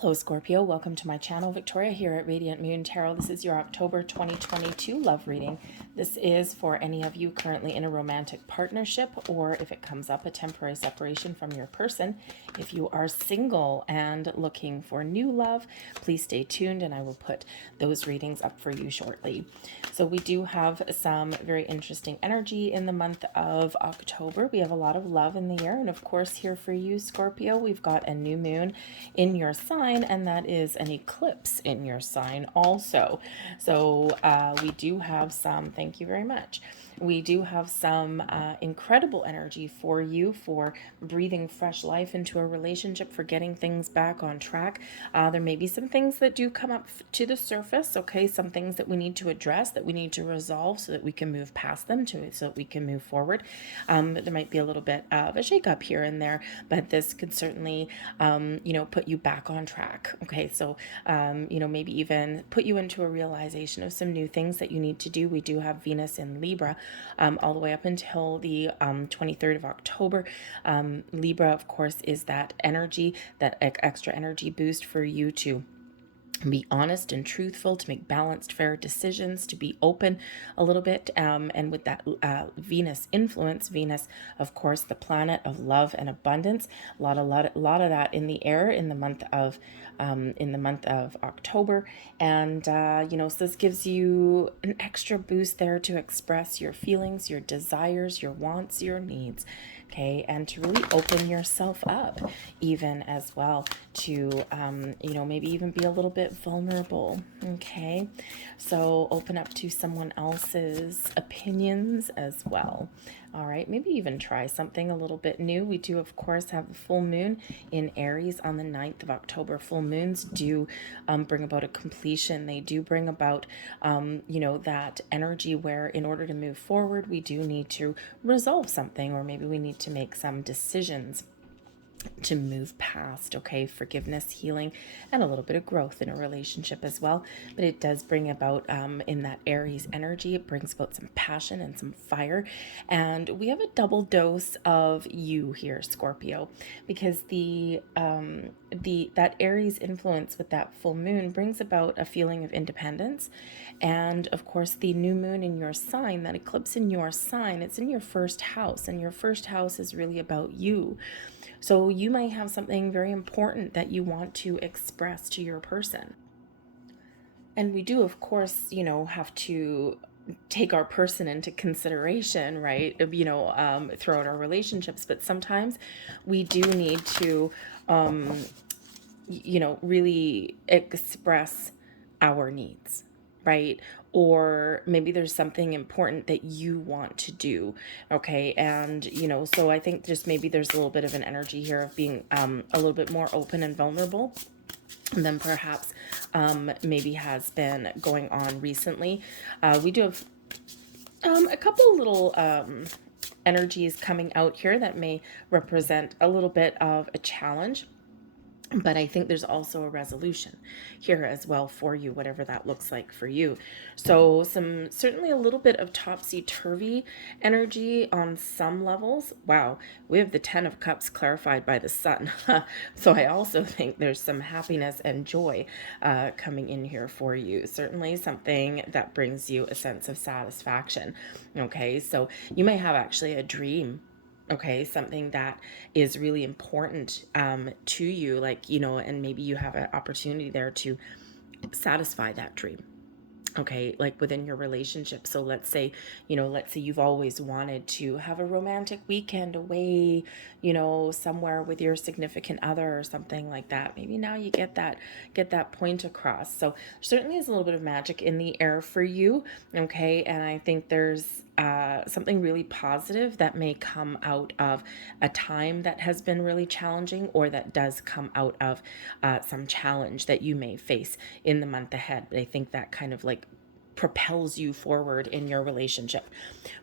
Hello Scorpio, welcome to my channel. Victoria here at Radiant Moon Tarot. This is your October 2022 love reading. This is for any of you currently in a romantic partnership, or if it comes up, a temporary separation from your person. If you are single and looking for new love, please stay tuned and I will put those readings up for you shortly. So we do have some very interesting energy in the month of October. We have a lot of love in the air, and of course here for you Scorpio, we've got a new moon in your sign, and that is an eclipse in your sign also. So we do have some, thank you very much, we do have some incredible energy for you for breathing fresh life into a relationship, for getting things back on track. There may be some things that do come up to the surface, okay, some things that we need to address, that we need to resolve so that we can move past them, so that we can move forward. There might be a little bit of a shake-up here and there, but this could certainly put you back on track. Okay, so maybe even put you into a realization of some new things that you need to do. We do have Venus in Libra all the way up until the 23rd of October. Libra, of course, is that energy, that extra energy boost for you to be honest and truthful, to make balanced, fair decisions, to be open a little bit. And with that Venus influence, Venus, of course, the planet of love and abundance, a lot of that in the air in the month of October. And so this gives you an extra boost there to express your feelings, your desires, your wants, your needs. Okay, and to really open yourself up even as well, to maybe even be a little bit vulnerable. Okay, so open up to someone else's opinions as well. All right, maybe even try something a little bit new. We do, of course, have a full moon in Aries on the 9th of October. Full moons do bring about a completion. They do bring about, that energy where in order to move forward, we do need to resolve something, or maybe we need to make some decisions to move past. Okay, forgiveness, healing, and a little bit of growth in a relationship as well. But it does bring about in that Aries energy, it brings about some passion and some fire. And we have a double dose of you here, Scorpio, because that Aries influence with that full moon brings about a feeling of independence. And of course, the new moon in your sign, that eclipse in your sign, it's in your first house, and your first house is really about you. So you might have something very important that you want to express to your person. And we do, of course, have to take our person into consideration, right? Throughout our relationships. But sometimes we do need to, really express our needs, right? Or maybe there's something important that you want to do. Okay, and so I think just maybe there's a little bit of an energy here of being a little bit more open and vulnerable than perhaps maybe has been going on recently. We do have a couple little energies coming out here that may represent a little bit of a challenge. But I think there's also a resolution here as well for you, whatever that looks like for you. So certainly a little bit of topsy-turvy energy on some levels. Wow, we have the 10 of Cups clarified by the sun. So I also think there's some happiness and joy coming in here for you. Certainly something that brings you a sense of satisfaction. Okay, so you may have actually a dream, okay, something that is really important to you, and maybe you have an opportunity there to satisfy that dream. Okay, like within your relationship. So let's say you've always wanted to have a romantic weekend away, somewhere with your significant other or something like that. Maybe now you get that point across. So certainly is a little bit of magic in the air for you. Okay, and I think there's something really positive that may come out of a time that has been really challenging, or that does come out of some challenge that you may face in the month ahead. But I think that kind of propels you forward in your relationship.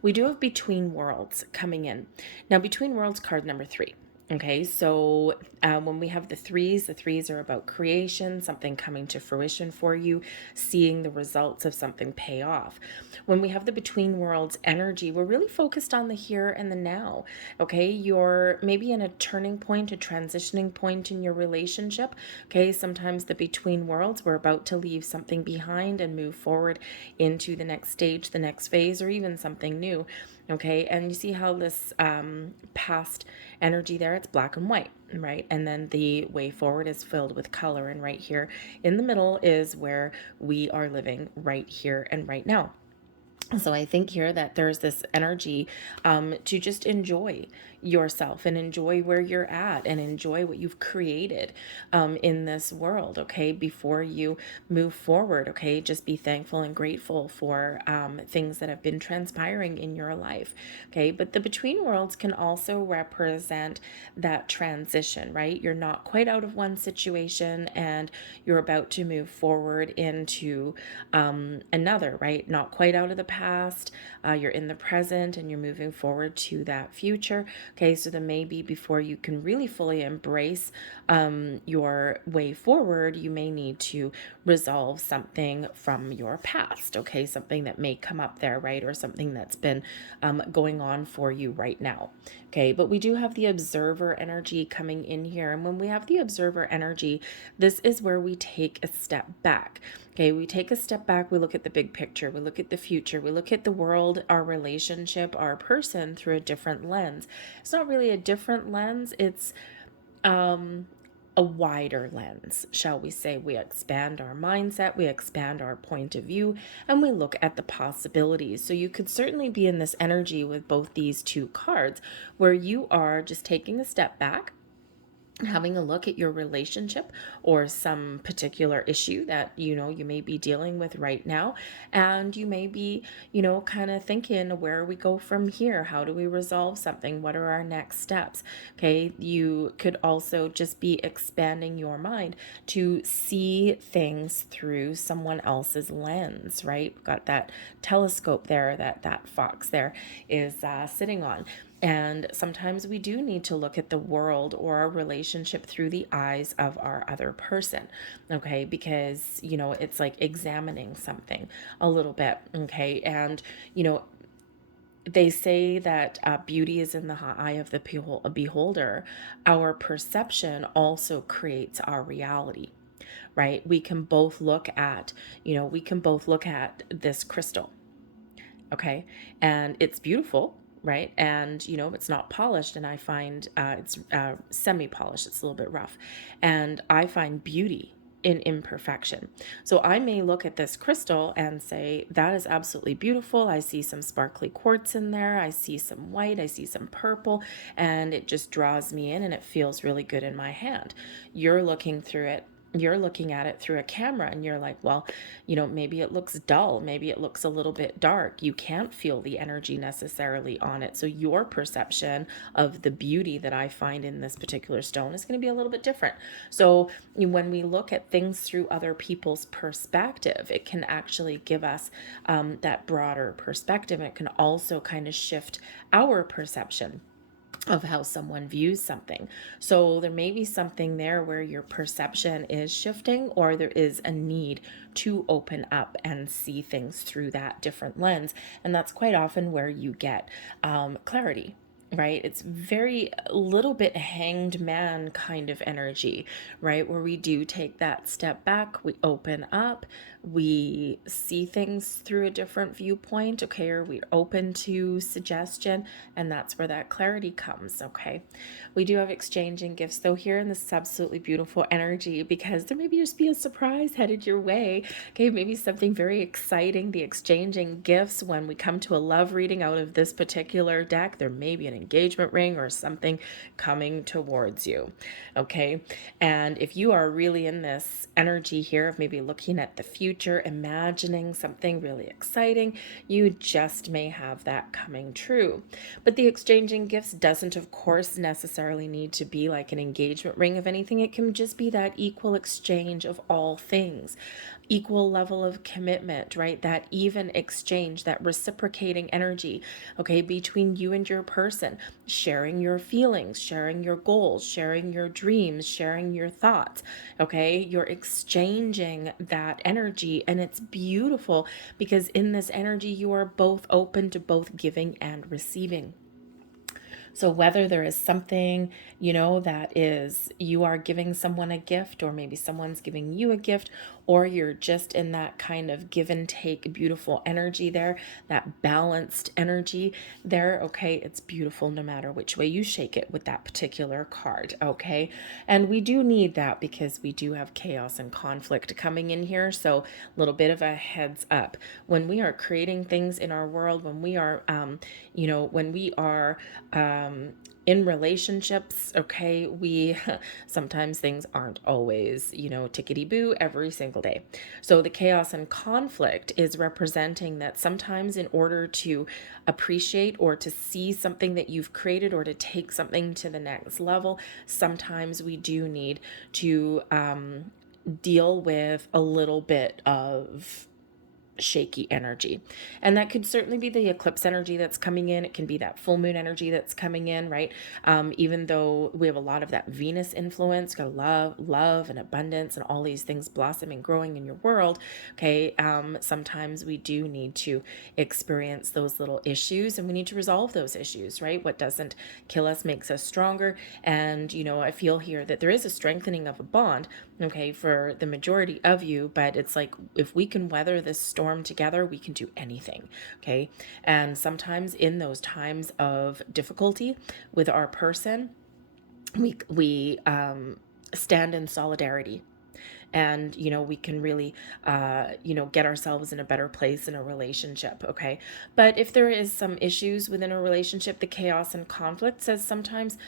We do have Between Worlds coming in. Now, Between Worlds card number 3. Okay, so when we have the threes are about creation, something coming to fruition for you, seeing the results of something pay off. When we have the between worlds energy, we're really focused on the here and the now. Okay, you're maybe in a turning point, a transitioning point in your relationship. Okay, sometimes the between worlds, we're about to leave something behind and move forward into the next stage, the next phase, or even something new. Okay, and you see how this past energy there, it's black and white, right? And then the way forward is filled with color, and right here in the middle is where we are living right here and right now. So I think here that there's this energy to just enjoy yourself and enjoy where you're at and enjoy what you've created in this world, okay, before you move forward, okay? Just be thankful and grateful for things that have been transpiring in your life, okay? But the between worlds can also represent that transition, right? You're not quite out of one situation and you're about to move forward into another, right? Not quite out of the past, you're in the present and you're moving forward to that future. Okay, so then maybe before you can really fully embrace your way forward, you may need to resolve something from your past, okay? Something that may come up there, right? Or something that's been going on for you right now, okay? But we do have the observer energy coming in here. And when we have the observer energy, this is where we take a step back. Okay, we take a step back, we look at the big picture, we look at the future, we look at the world, our relationship, our person through a different lens. It's not really a different lens, it's a wider lens, shall we say. We expand our mindset, we expand our point of view, and we look at the possibilities. So you could certainly be in this energy with both these two cards where you are just taking a step back, having a look at your relationship or some particular issue that you may be dealing with right now, and you may be kind of thinking, where we go from here, how do we resolve something, what are our next steps. Okay, you could also just be expanding your mind to see things through someone else's lens, right? We've got that telescope there that fox there is sitting on. And sometimes we do need to look at the world or our relationship through the eyes of our other person, okay? Because, it's like examining something a little bit, okay? And, they say that beauty is in the eye of the beholder. Our perception also creates our reality, right? We can both look at, this crystal, okay, and it's beautiful, right? And it's not polished, and I find it's semi-polished, it's a little bit rough, and I find beauty in imperfection. So I may look at this crystal and say, that is absolutely beautiful. I see some sparkly quartz in there, I see some white, I see some purple, and it just draws me in and it feels really good in my hand. You're looking at it through a camera and you're like, well, maybe it looks dull, maybe it looks a little bit dark. You can't feel the energy necessarily on it. So your perception of the beauty that I find in this particular stone is going to be a little bit different. So when we look at things through other people's perspective, it can actually give us that broader perspective. It can also kind of shift our perception of how someone views something. So there may be something there where your perception is shifting, or there is a need to open up and see things through that different lens. And that's quite often where you get clarity. Right? It's very little bit hanged man kind of energy, right? Where we do take that step back, we open up, we see things through a different viewpoint, okay, or we're open to suggestion, and that's where that clarity comes, okay? We do have exchanging gifts though here, and this is absolutely beautiful energy because there may just be a surprise headed your way, okay? Maybe something very exciting. The exchanging gifts, when we come to a love reading out of this particular deck, there may be an engagement ring or something coming towards you, okay? And if you are really in this energy here of maybe looking at the future, imagining something really exciting, you just may have that coming true. But the exchanging gifts doesn't, of course, necessarily need to be like an engagement ring of anything. It can just be that equal exchange of all things. equal level of commitment, right? That even exchange, that reciprocating energy, okay, between you and your person, sharing your feelings, sharing your goals, sharing your dreams, sharing your thoughts, okay? You're exchanging that energy, and it's beautiful because in this energy, you are both open to both giving and receiving. So whether there is something, that is you are giving someone a gift, or maybe someone's giving you a gift, or you're just in that kind of give and take beautiful energy there, that balanced energy there, okay, it's beautiful no matter which way you shake it with that particular card, okay? And we do need that because we do have chaos and conflict coming in here. So a little bit of a heads up. When we are creating things in our world, when we are, when we are, in relationships, okay, we sometimes things aren't always, tickety boo every single day. So the chaos and conflict is representing that sometimes, in order to appreciate or to see something that you've created or to take something to the next level, sometimes we do need to deal with a little bit of shaky energy. And that could certainly be the eclipse energy that's coming in. It can be that full moon energy that's coming in, right? Even though we have a lot of that Venus influence, got love and abundance and all these things blossoming, growing in your world, okay, sometimes we do need to experience those little issues, and we need to resolve those issues, right? What doesn't kill us makes us stronger. And, I feel here that there is a strengthening of a bond, okay, for the majority of you, but it's like, if we can weather this storm together, we can do anything, okay? And sometimes in those times of difficulty with our person, we stand in solidarity, and we can really get ourselves in a better place in a relationship, okay? But if there is some issues within a relationship, the chaos and conflict says sometimes,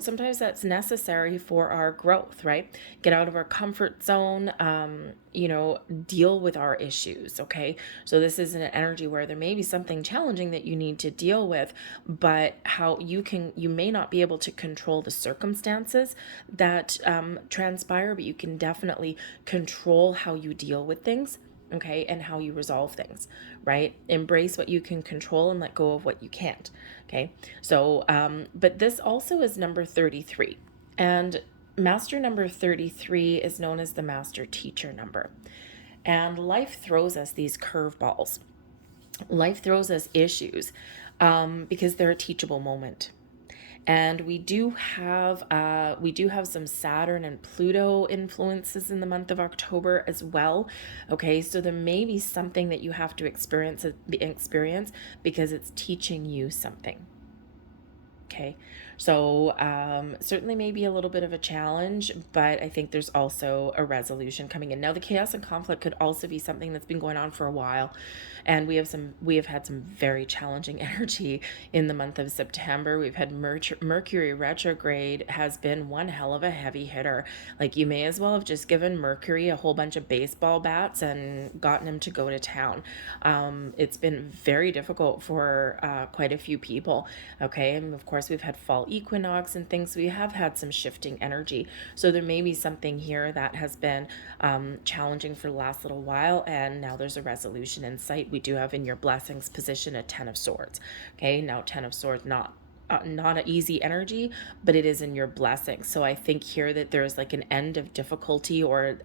sometimes that's necessary for our growth, right? Get out of our comfort zone, deal with our issues, okay? So this is an energy where there may be something challenging that you need to deal with, but how you may not be able to control the circumstances that transpire, but you can definitely control how you deal with things, okay, and how you resolve things, right? Embrace what you can control and let go of what you can't, okay? So, but this also is number 33. And master number 33 is known as the master teacher number. And life throws us these curveballs. Life throws us issues because they're a teachable moment. And we do have some Saturn and Pluto influences in the month of October as well. Okay, so there may be something that you have to experience because it's teaching you something. Okay, so certainly maybe a little bit of a challenge, but I think there's also a resolution coming in. Now, the chaos and conflict could also be something that's been going on for a while, and we have had some very challenging energy in the month of September. We've had Mercury retrograde has been one hell of a heavy hitter. Like, you may as well have just given Mercury a whole bunch of baseball bats and gotten him to go to town. It's been very difficult for quite a few people. Okay, and of course we've had fall equinox and things. We have had some shifting energy, so there may be something here that has been challenging for the last little while, and now there's a resolution in sight. We do have in your blessings position a 10 of swords. Okay, now 10 of swords, not an easy energy, but it is in your blessing. So I think here that there's like an end of difficulty, or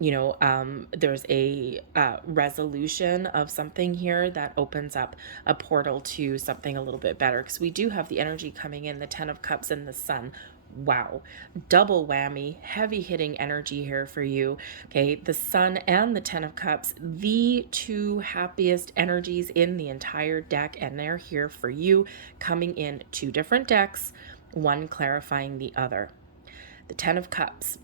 there's a resolution of something here that opens up a portal to something a little bit better, because we do have the energy coming in, the 10 of cups and the sun. Wow, double whammy, heavy hitting energy here for you. Okay, the sun and the 10 of cups, the two happiest energies in the entire deck, and they're here for you, coming in two different decks, one clarifying the other. The 10 of cups,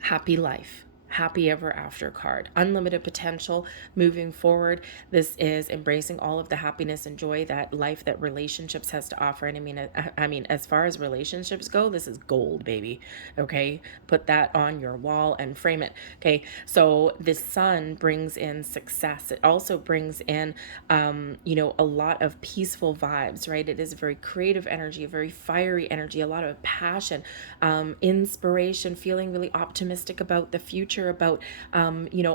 happy life, happy ever after card, unlimited potential moving forward. This is embracing all of the happiness and joy that life, that relationships has to offer. And I mean, as far as relationships go, this is gold, baby. Okay, put that on your wall and frame it. Okay, so the sun brings in success. It also brings in a lot of peaceful vibes, right? It is a very creative energy, a very fiery energy, a lot of passion, inspiration, feeling really optimistic about the future, future, about,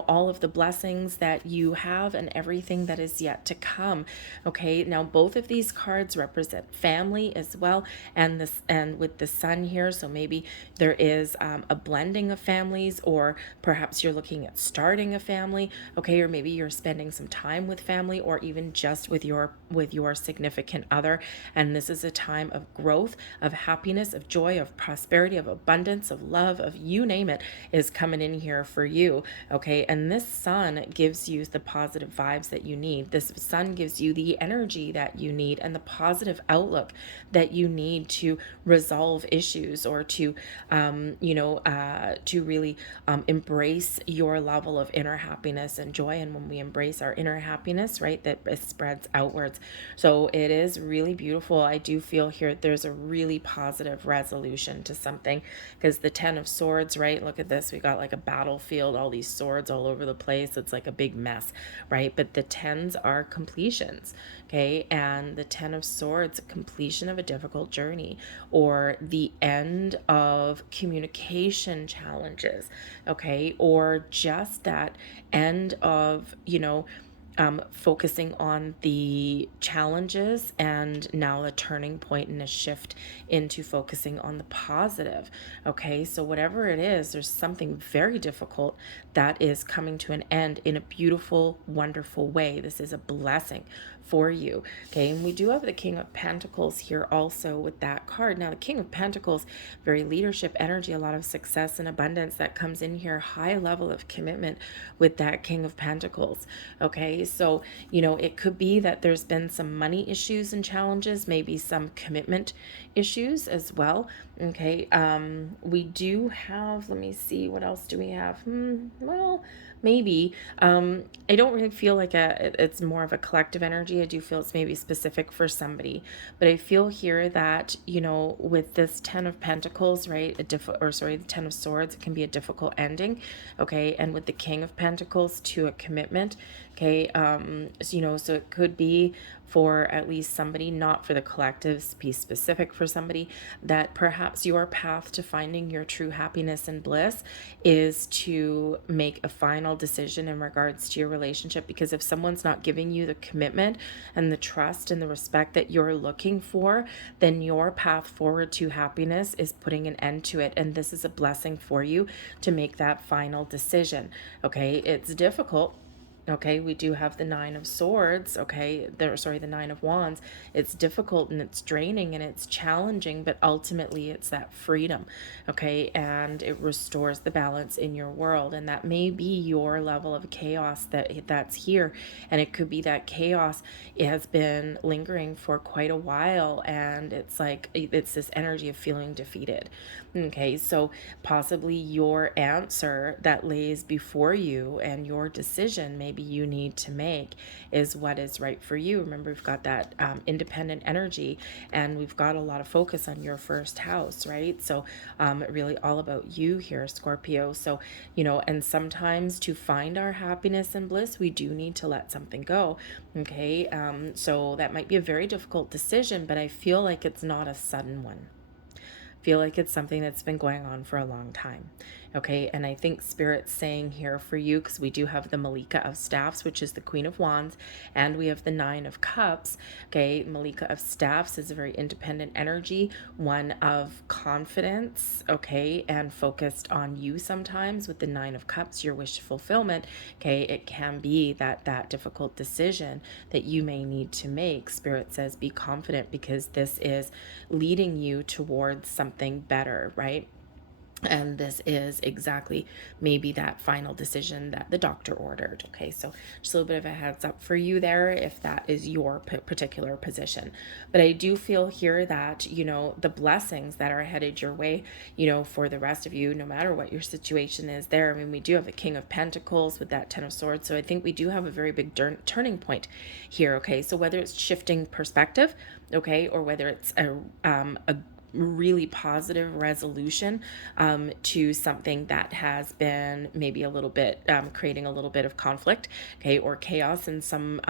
all of the blessings that you have and everything that is yet to come. Okay, now both of these cards represent family as well, and with the sun here, so maybe there is a blending of families, or perhaps you're looking at starting a family. Okay, or maybe you're spending some time with family, or even just with your significant other, and this is a time of growth, of happiness, of joy, of prosperity, of abundance, of love, of you name it, is coming in here for you. Okay, and this sun gives you the positive vibes that you need. This sun gives you the energy that you need and the positive outlook that you need to resolve issues, or to to really embrace your level of inner happiness and joy. And when we embrace our inner happiness, right, that it spreads outwards. So it is really beautiful. I do feel here there's a really positive resolution to something, because the 10 of swords, right, look at this, we got like a battlefield, all these swords all over the place. It's like a big mess, right? But the 10s are completions. Okay, and the 10 of swords, completion of a difficult journey, or the end of communication challenges. Okay, or just that end of, focusing on the challenges, and now a turning point and a shift into focusing on the positive. Okay, so whatever it is, there's something very difficult that is coming to an end in a beautiful, wonderful way. This is a blessing for you. Okay, and we do have the King of Pentacles here also with that card. Now, the King of Pentacles, very leadership energy, a lot of success and abundance that comes in here, high level of commitment with that King of Pentacles. Okay, so, it could be that there's been some money issues and challenges, maybe some commitment issues as well. Okay, we do have, let me see, what else do we have? Well, maybe. I don't really feel like it's more of a collective energy. I do feel it's maybe specific for somebody, but I feel here that, with this 10 of Pentacles, right, the 10 of Swords, it can be a difficult ending. Okay, and with the King of Pentacles to a commitment. Okay, so it could be for at least somebody, not for the collective, be specific for somebody, that perhaps your path to finding your true happiness and bliss is to make a final decision in regards to your relationship. Because if someone's not giving you the commitment and the trust and the respect that you're looking for, then your path forward to happiness is putting an end to it. And this is a blessing for you to make that final decision. Okay, it's difficult. Okay, we do have the 9 of Swords. Okay, the 9 of Wands. It's difficult and it's draining and it's challenging, but ultimately it's that freedom. Okay, and it restores the balance in your world, and that may be your level of chaos that's here. And it could be that chaos, it has been lingering for quite a while, and it's like it's this energy of feeling defeated. Okay, so possibly your answer that lays before you and your decision maybe you need to make is what is right for you. Remember, we've got that independent energy, and we've got a lot of focus on your first house, right? So really all about you here, Scorpio. So, and sometimes to find our happiness and bliss, we do need to let something go. Okay, so that might be a very difficult decision, but I feel like it's not a sudden one. Feel like it's something that's been going on for a long time. Okay, and I think Spirit's saying here for you, because we do have the Malika of Staffs, which is the Queen of Wands, and we have the 9 of Cups. Okay, Malika of Staffs is a very independent energy, one of confidence, okay, and focused on you sometimes. With the 9 of Cups, your wish fulfillment, okay, it can be that difficult decision that you may need to make. Spirit says be confident, because this is leading you towards something better, right? And this is exactly maybe that final decision that the doctor ordered. Okay, so just a little bit of a heads up for you there if that is your particular position. But I do feel here that, the blessings that are headed your way, for the rest of you, no matter what your situation is there. I mean, we do have the King of Pentacles with that 10 of Swords. So I think we do have a very big turning point here. Okay, so whether it's shifting perspective, okay, or whether it's a really positive resolution to something that has been maybe a little bit creating a little bit of conflict, okay, or chaos in some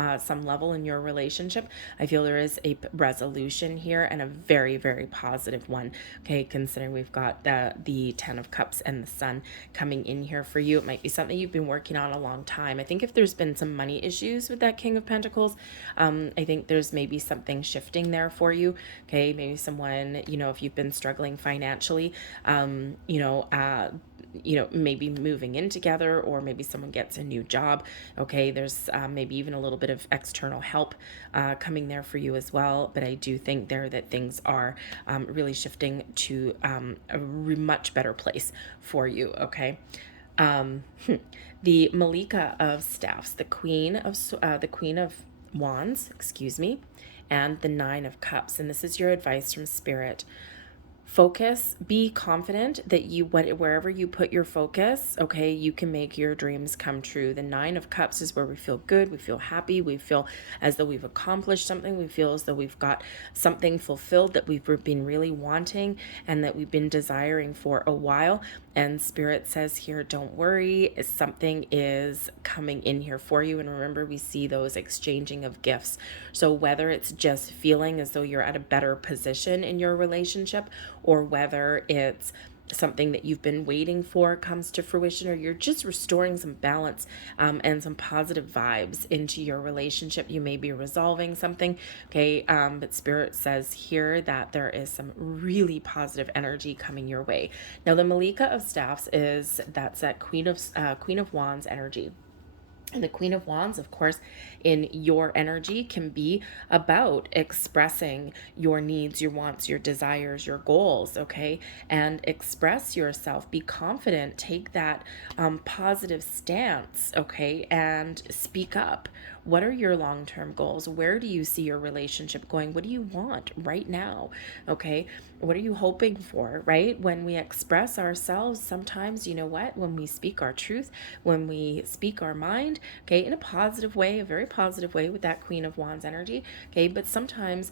level in your relationship. I feel there is a resolution here, and a very, very positive one, okay, considering we've got the Ten of Cups and the Sun coming in here for you. It might be something you've been working on a long time. I think if there's been some money issues with that King of Pentacles, I think there's maybe something shifting there for you, okay, maybe someone, if you've been struggling financially, maybe moving in together, or maybe someone gets a new job, okay, there's maybe even a little bit of external help coming there for you as well. But I do think there that things are really shifting to a much better place for you, okay. The Malika of Staffs, the Queen of Wands, excuse me, and the Nine of Cups. And this is your advice from Spirit. Focus, be confident that wherever you put your focus, okay, you can make your dreams come true. The Nine of Cups is where we feel good, we feel happy, we feel as though we've accomplished something, we feel as though we've got something fulfilled that we've been really wanting and that we've been desiring for a while. And Spirit says here, don't worry, something is coming in here for you. And remember, we see those exchanging of gifts. So whether it's just feeling as though you're at a better position in your relationship, or whether it's something that you've been waiting for comes to fruition, or you're just restoring some balance and some positive vibes into your relationship. You may be resolving something, okay, but Spirit says here that there is some really positive energy coming your way. Now, the Malika of Staffs that's that Queen of Wands energy. And the Queen of Wands, of course, in your energy can be about expressing your needs, your wants, your desires, your goals, okay? And express yourself, be confident, take that positive stance, okay? And speak up. What are your long-term goals? Where do you see your relationship going? What do you want right now, okay? What are you hoping for, right? When we express ourselves, sometimes, you know what? When we speak our truth, when we speak our mind, okay, in a positive way, a very positive way with that Queen of Wands energy, okay, but sometimes,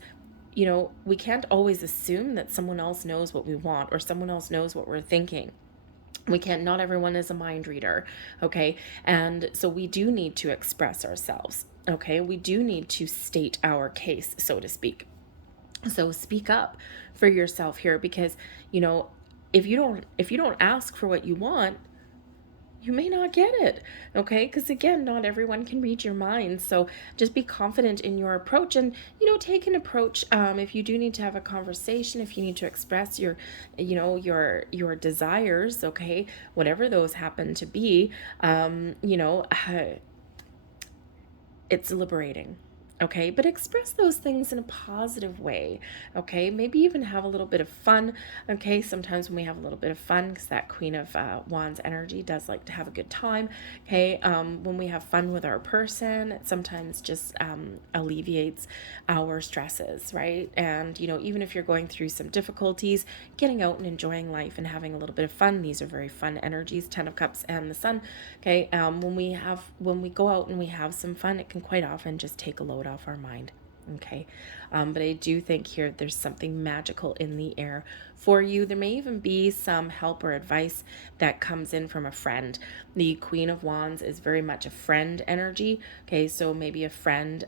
we can't always assume that someone else knows what we want or someone else knows what we're thinking. Not everyone is a mind reader, okay? And so we do need to express ourselves, okay? We do need to state our case, so to speak. So speak up for yourself here, because, if you don't ask for what you want, you may not get it, okay? Because again, not everyone can read your mind. So just be confident in your approach, and take an approach. If you do need to have a conversation, if you need to express your desires, okay, whatever those happen to be, it's liberating. Okay, but express those things in a positive way, okay? Maybe even have a little bit of fun, okay? Sometimes when we have a little bit of fun, because that Queen of Wands energy does like to have a good time, okay? When we have fun with our person, it sometimes just alleviates our stresses, right? And, even if you're going through some difficulties, getting out and enjoying life and having a little bit of fun, these are very fun energies, Ten of Cups and the Sun, okay? When we go out and we have some fun, it can quite often just take a load off our mind, okay? But I do think here there's something magical in the air for you. There may even be some help or advice that comes in from a friend. The Queen of Wands is very much a friend energy, okay? So maybe a friend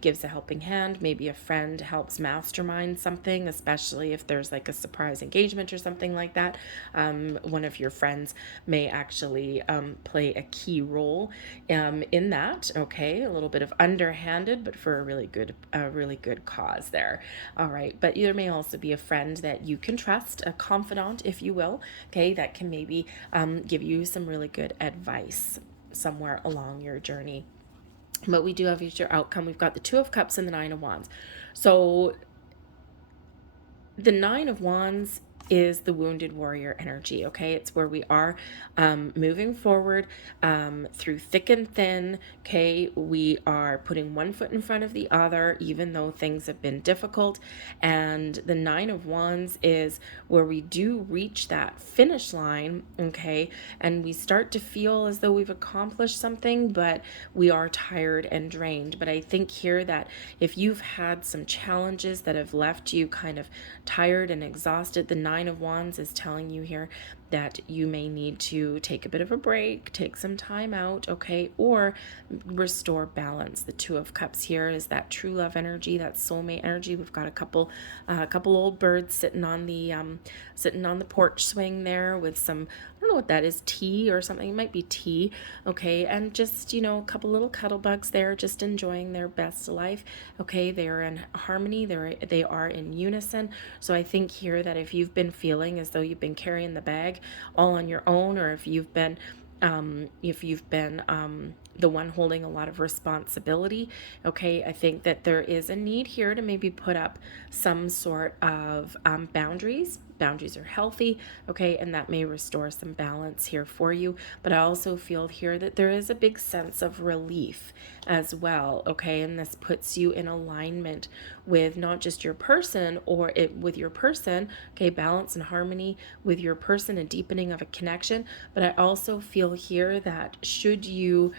gives a helping hand, maybe a friend helps mastermind something, especially if there's like a surprise engagement or something like that. One of your friends may actually play a key role in that, okay? A little bit of underhanded, but for a really good cause there. All right, but there may also be a friend that you can trust, a confidant, if you will, okay, that can maybe give you some really good advice somewhere along your journey. But we do have your outcome. We've got the Two of Cups and the Nine of Wands. So the Nine of Wands is the wounded warrior energy, okay? It's where we are moving forward through thick and thin, okay? We are putting one foot in front of the other, even though things have been difficult. And the Nine of Wands is where we do reach that finish line, okay? And we start to feel as though we've accomplished something, but we are tired and drained. But I think here that if you've had some challenges that have left you kind of tired and exhausted, the Nine of Wands is telling you here that you may need to take a bit of a break, take some time out, okay, or restore balance. The Two of Cups here is that true love energy, that soulmate energy. We've got a couple old birds sitting on the porch swing there with some, I don't know what that is, tea or something. It might be tea, okay, and just, you know, a couple little cuddle bugs there, just enjoying their best life, okay. They are in harmony, they are in unison. So I think here that if you've been feeling as though you've been carrying the bag all on your own, or if you've been the one holding a lot of responsibility, okay, I think that there is a need here to maybe put up some sort of boundaries. Boundaries are healthy, okay, and that may restore some balance here for you. But I also feel here that there is a big sense of relief as well, okay, and this puts you in alignment with not just your person with your person, okay, balance and harmony with your person, a deepening of a connection. But I also feel here that should you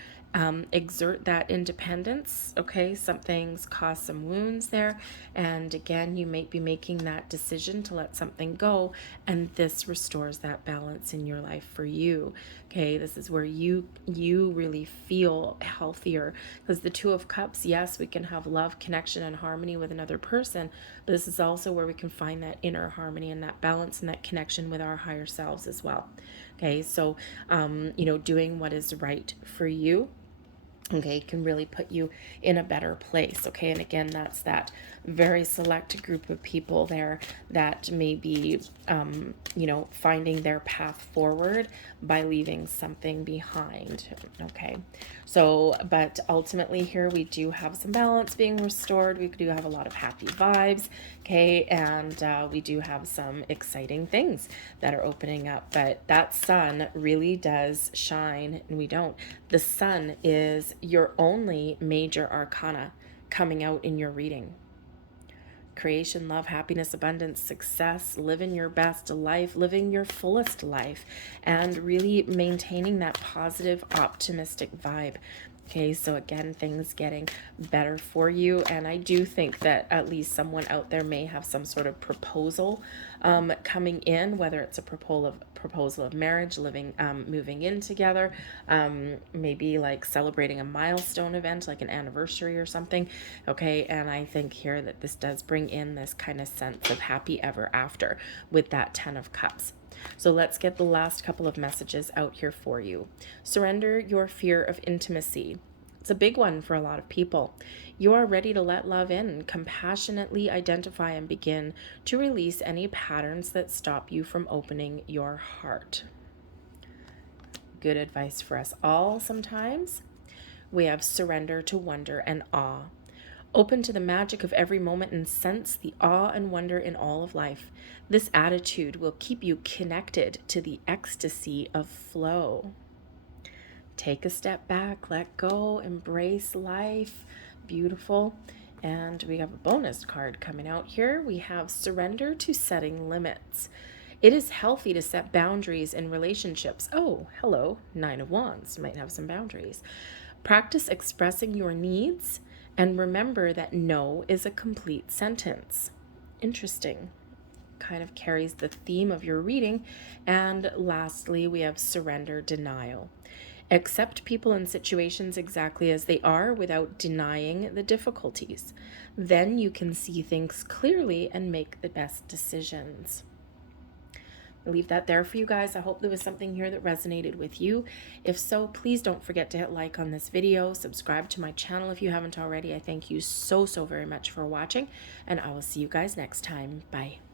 exert that independence, okay, something's caused some wounds there, and again, you might be making that decision to let something go, and this restores that balance in your life for you, okay. This is where you really feel healthier, because the Two of Cups, yes, we can have love, connection, and harmony with another person, but this is also where we can find that inner harmony and that balance and that connection with our higher selves as well, okay. So you know, doing what is right for you, okay, can really put you in a better place, okay. And again, that's that very select group of people there that may be you know, finding their path forward by leaving something behind, okay. So but ultimately here we do have some balance being restored, we do have a lot of happy vibes, okay, and we do have some exciting things that are opening up. But that sun really does shine, and we don't. The sun is your only major arcana coming out in your reading. Creation, love, happiness, abundance, success, living your best life, living your fullest life, and really maintaining that positive, optimistic vibe. Okay, so again, things getting better for you. And I do think that at least someone out there may have some sort of proposal coming in, whether it's a proposal of marriage, moving in together, maybe like celebrating a milestone event, like an anniversary or something. Okay, and I think here that this does bring in this kind of sense of happy ever after with that Ten of Cups. So let's get the last couple of messages out here for you. Surrender your fear of intimacy. It's a big one for a lot of people. You are ready to let love in, compassionately identify and begin to release any patterns that stop you from opening your heart. Good advice for us all sometimes. We have surrender to wonder and awe. Open to the magic of every moment and sense the awe and wonder in all of life. This attitude will keep you connected to the ecstasy of flow. Take a step back, let go, embrace life. Beautiful. And we have a bonus card coming out here. We have surrender to setting limits. It is healthy to set boundaries in relationships. Oh, hello, Nine of Wands. You might have some boundaries. Practice expressing your needs. And remember that no is a complete sentence. Interesting. Kind of carries the theme of your reading. And lastly, we have surrender denial. Accept people and situations exactly as they are without denying the difficulties. Then you can see things clearly and make the best decisions. I'll leave that there for you guys. I hope there was something here that resonated with you. If so, please don't forget to hit like on this video, subscribe to my channel if you haven't already. I thank you so very much for watching, and I will see you guys next time. Bye.